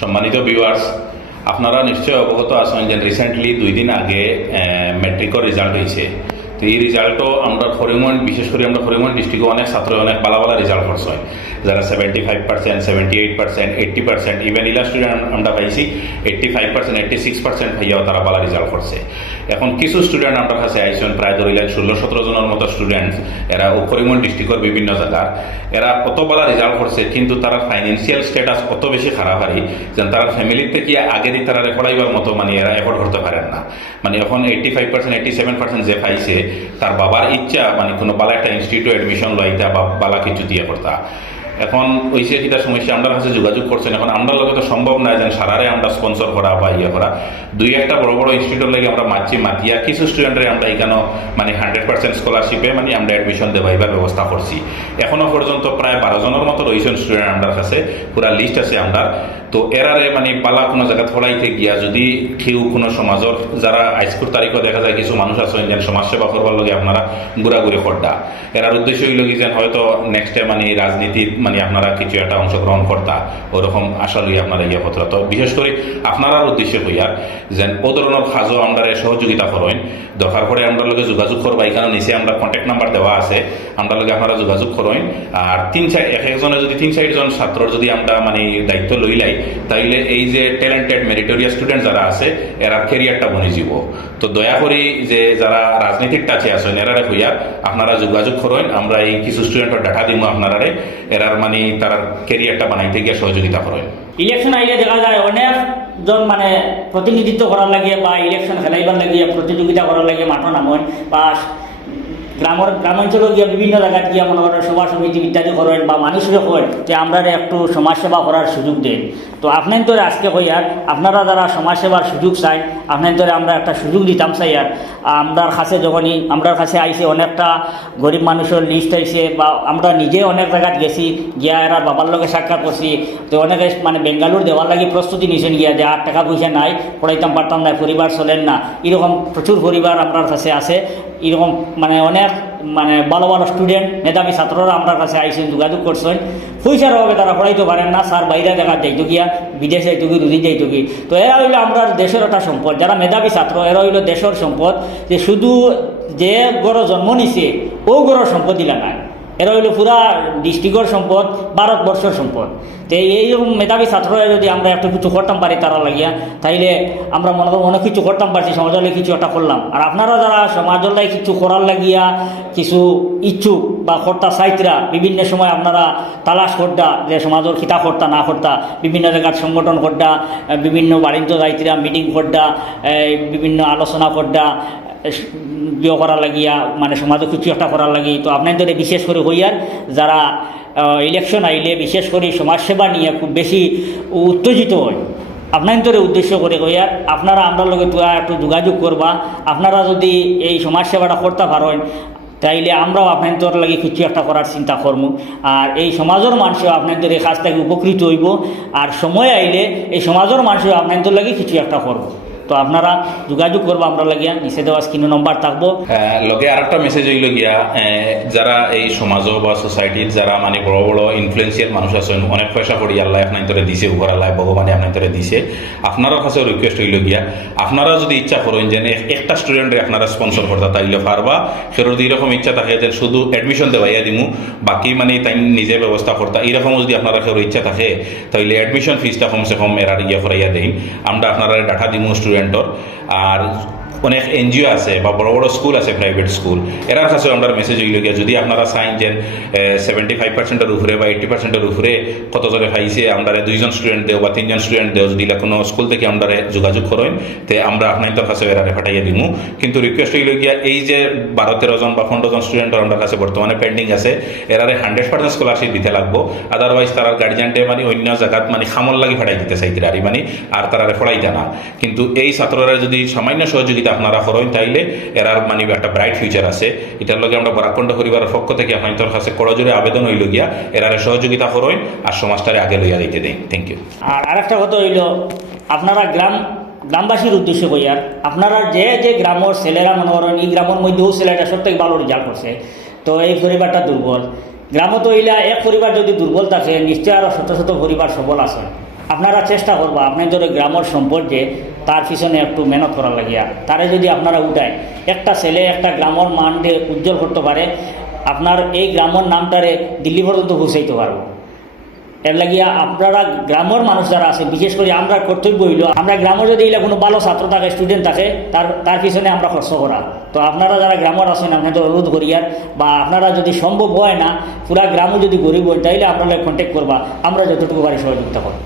সম্মানিত ভিউয়ার্স, আপনারা নিশ্চয় অবগত আছেন যে রিসেন্টলি 2 দিন আগে ম্যাট্রিকর রেজাল্ট হয়েছে। তো এই রেজাল্টও আমরা ফরিমগঞ্জ, বিশেষ করে আমরা ফরিমগঞ্জ ডিস্ট্রিক্টে অনেক ছাত্র অনেক ভালো ভালো রেজাল্ট করছে, যারা 75%, 78%, 80%, ইভেন ইলা স্টুডেন্ট আমরা পাইছি 85%, 86% ভাইয়াও তারা ভালো রেজাল্ট করছে। এখন কিছু স্টুডেন্ট আমার কাছে আইসেন, প্রায় ধরিলেন 16-17 জনের মতো স্টুডেন্ট, এরা ফরিমগঞ্জ ডিস্ট্রিক্টের বিভিন্ন জায়গার, এরা কত ভালো রেজাল্ট করছে, কিন্তু তারা ফাইন্যান্সিয়াল স্ট্যাটাস কত বেশি খারাপ হারি যেন তারা ফ্যামিলির থেকে আগেরই তারা পড়াইবার মতো এরা এফোর্ড করতে পারেন না। এখন 85%, 87% যে পাইছে, তার বাবার ইচ্ছা কোনো ভালো একটা ইনস্টিটিউটে অ্যাডমিশন লইতা বা ভালো কিছু দিয়ে করতা। এখন ওইসে কিটা সমস্যা আমরা কাছে যোগাযোগ করছেন। এখন আমরা লগে তো সম্ভব না যে সারারে আমরা স্পন্সর করা বা করা। 2-1টা বড় বড় ইনস্টিটিউট লাগে আমরা মাতিয়া কিছু স্টুডেন্টরে আমরা এখানেও 100% স্কলারশিপে আমরা অ্যাডমিশন দেওয়াইবার ব্যবস্থা করছি। এখনো পর্যন্ত প্রায় 12 জনের মতো রয়েছেন স্টুডেন্ট আমার কাছে, পুরা লিস্ট আছে আমরা। তো এরারে পালা কোনো জায়গা ফলাইতে গিয়া যদি কেউ কোনো সমাজের, যারা আজকের তারিখও দেখা যায় কিছু মানুষ আছেন যেন সমাজসেবা করবার লগে আপনারা ঘুরাঘুরি করডা, এরার উদ্দেশ্য হইল কি যেন হয়তো নেক্সটে রাজনীতির আপনারা কিছু একটা অংশগ্রহণ করতা, ওরকম আশা লই আপনারা পত্র। তো বিশেষ করে আপনার উদ্দেশ্য হইয়ার যেন ও ধরনের কাজও আমরা সহযোগিতা করেন, দরকার পড়ে আমরা লগে যোগাযোগ করবা। এখানে নিচে আমরা কন্ট্যাক্ট নাম্বার দেওয়া আছে, আমরা লগে আপনারা যোগাযোগ করেন। আর একজনে যদি 3-4 জন ছাত্রর যদি আমরা দায়িত্ব লইলাই, তাইলে এই যে ট্যালেন্টেড মেরিটোরিয়াস স্টুডেন্ট যারা আছে এরা ক্যারিয়ারটা বনে যাব। তো দয়া করি যে যারা রাজনীতির টাচে আছেন এরারে হইয়া আপনারা যোগাযোগ করেন, আমরা এই কিছু স্টুডেন্টের ডাটা দিব আপনারারে, এরার তার ক্যারিয়ারটা বানাইতে গিয়ে সহযোগিতা করেন। ইলেকশন আইলে দেখা যায় অনেকজন প্রতিনিধিত্ব করার লাগে বা ইলেকশন খেলাইবার লাগিয়ে প্রতিযোগিতা করার লাগে মাঠো নামন বা গ্রামাঞ্চলে গিয়ে বিভিন্ন জায়গায় গিয়ে মনে করেন সভা সমিতি ইত্যাদি করেন বা মানুষের হয় যে আমরা একটু সমাজসেবা করার সুযোগ দেন। তো আপনার ধরে আজকে হই আর আপনারা যারা সমাজসেবার সুযোগ চাই, আপনার ধরে আমরা একটা সুযোগ দিতাম চাই। আর আমরার কাছে যখনই আমরার কাছে আইসে অনেকটা গরিব মানুষের লিস্ট আইসে বা আমরা নিজে অনেক জায়গায় গেছি, গিয়া এরা বাবার লগে সাক্ষাৎ করছি। তো অনেকে বেঙ্গালুর দেওয়ার লাগে প্রস্তুতি নিয়েছেন গিয়া যে আর টাকা পয়সা নাই, পড়াইতাম পারতাম না, পরিবার চলেন না, এরকম প্রচুর পরিবার আমার কাছে আছে। এরকম অনেক ভালো ভালো স্টুডেন্ট, মেধাবী ছাত্ররা আমার কাছে আইসেন, যোগাযোগ করছেন। পয়সার অভাবে তারা পড়াইতে পারেন না, স্যার বাইরে দেখা যাইতো গিয়া, বিদেশ যাইতো কি, রুজি যাইতো কি। তো এরা হইলো আমরা দেশের একটা সম্পদ, যারা মেধাবী ছাত্র এরা হইলো দেশের সম্পদ। যে শুধু যে গড় জন্ম নিছে ও গড়ের সম্পদ দিলা নাই, এরা হইলো পুরা ডিস্ট্রিক্টের সম্পদ, ভারতবর্ষের সম্পদ। তো এইরকম মেধাবী ছাত্ররা যদি আমরা একটু কিছু করতাম পারি তারা লাগিয়া, তাইলে আমরা মনে করব অনেক কিছু করতাম পারছি, সমাজের কিছু একটা করলাম। আর আপনারা যারা সমাজের কিছু করার লাগিয়া কিছু ইচ্ছুক বা কর্তা সাহিত্যরা বিভিন্ন সময় আপনারা তালাশ করতা যে সমাজের খিতা করতা না করতা, বিভিন্ন জায়গার সংগঠন করতা, বিভিন্ন বাণিজ্য দায়িত্রীরা মিটিং করতা, বিভিন্ন আলোচনা করতা বিয়ে করার লাগিয়া, সমাজে কিছু একটা করার লাগি। তো আপনাদের বিশেষ করে হইয়ার যারা ইলেকশন আইলে বিশেষ করে সমাজসেবা নিয়ে খুব বেশি উত্তেজিত হয়, আপনাদের উদ্দেশ্য করে হইয়ার আপনারা আমরা লগে একটু যোগাযোগ করবা। আপনারা যদি এই সমাজসেবাটা করতে পারেন তাইলে আমরাও আপনাদের লাগে কিছু একটা করার চিন্তা করবো। আর এই সমাজের মানুষও আপনাদের এই কাজ থেকে উপকৃত হইব। আর সময় আইলে এই সমাজের মানুষও আপনাদের লাগে কিছু একটা করবো। তো আপনারা যোগাযোগ করবো আমরা লাগিয়া, নিচে দেওয়া স্ক্রিন নম্বর থাকবো। লগে আরেকটা মেসেজ হইল গিয়া, যারা এই সমাজ বা সোসাইটির যারা বড় বড় ইনফ্লুয়েন্সিয়াল মানুষ আছেন, অনেক পয়সা করি আল্লাহ আপনার দিছে, উপর আল্লাহ ভগবানে আপনার দিছে, আপনার কাছে রিকোয়েস্ট হইল গিয়া আপনারা যদি ইচ্ছা করেন যে একটা স্টুডেন্টে আপনারা স্পন্সর করতে তাইলে পারবা। ফেরত এইরকম ইচ্ছা থাকে যে শুধু অ্যাডমিশন দেওয়াইয়া দিমু, বাকি তাই নিজে ব্যবস্থা করতা, এইরকম যদি আপনারা ফেরত ইচ্ছা থাকে তাইলে অ্যাডমিশন ফিসটা কমসে কম এরা করাইয়া দিন, আমরা আপনারা ডাটা দিমু স্টুডেন্টর। আর অনেক এনজিও আছে বা বড় বড় স্কুল আছে, প্রাইভেট স্কুল, এরার কাছে আমরা মেসেজ হইল গিয়া যদি আপনারা চাইন যে 75%-এর উপরে বা 80%-এর উপরে কতজনে পাইছে আমরা 2 জন স্টুডেন্ট দেও বা 3 জন স্টুডেন্ট দেও, যদি কোনো স্কুল থেকে আমরা যোগাযোগ করেন তে আমরা আপনাদের কাছে এরা পাঠাইয়া দিমু। কিন্তু রিকোয়েস্ট হইল গিয়া এই যে 12-13 জন বা 15 জন স্টুডেন্টের আমার কাছে বর্তমানে পেন্ডিং আছে, এরারে 100% স্কলারশিপ দিতে লাগবো। আদারওয়াইজ তারা গার্জিয়ানটে অন্য জায়গাত খামল লাগি ফাটাই দিতে চাইতে আর তারা পড়াইতে না। কিন্তু এই ছাত্ররা যদি সামান্য সহযোগিতা আপনারা করেন তাইলে এরার একটা ব্রাইট ফিউচার আছে। এটার লগে আমরা বরাকণ্ড পরিবারের পক্ষ থেকে আপনাদের কাছে করজোরে আবেদন হইল গিয়া এরারে সহযোগিতা করেন আর সমাজটারে আগে লইয়া দিতে দেন। Thank you. আর আরেকটা কথা হইল, আপনারা গ্রামবাসীর উদ্দেশ্য কইয়ার, আপনারা যে যে গ্রামের ছেলেরা মনে করেন এই গ্রামের মধ্যেও ছেলেটা সব থেকে ভালো রেজাল্ট করছে, তো এই পরিবারটা দুর্বল, গ্রামত হইলা এক পরিবার যদি দুর্বল থাকে নিশ্চয় আরও শত শত পরিবার সবল আছে। আপনারা চেষ্টা করবা আপনাদের গ্রামের সম্পর্কে তার পিছনে একটু মেহনত করার লাগিয়া তারে যদি আপনারা উঠায় একটা ছেলে একটা গ্রামের মানকে উজ্জ্বল করতে পারে আপনার এই গ্রামের নামটারে দিল্লি পর্যন্ত পৌঁছাইতে পারবো। এর লাগিয়া আপনারা গ্রামের মানুষ যারা আছে বিশেষ করে আমরা কর্তব্য হইল আমরা গ্রামের যদি এগুলো কোনো ভালো ছাত্র থাকে স্টুডেন্ট থাকে তার পিছনে আমরা খরচ করা। তো আপনারা যারা গ্রামের আছেন আপনাদের অনুরোধ করিয়ার বা আপনারা যদি সম্ভব হয় না পুরা গ্রামও যদি গরিব হয় তাইলে আপনারা কন্ট্যাক্ট করবা আমরা যতটুকু পারি সহযোগিতা করব।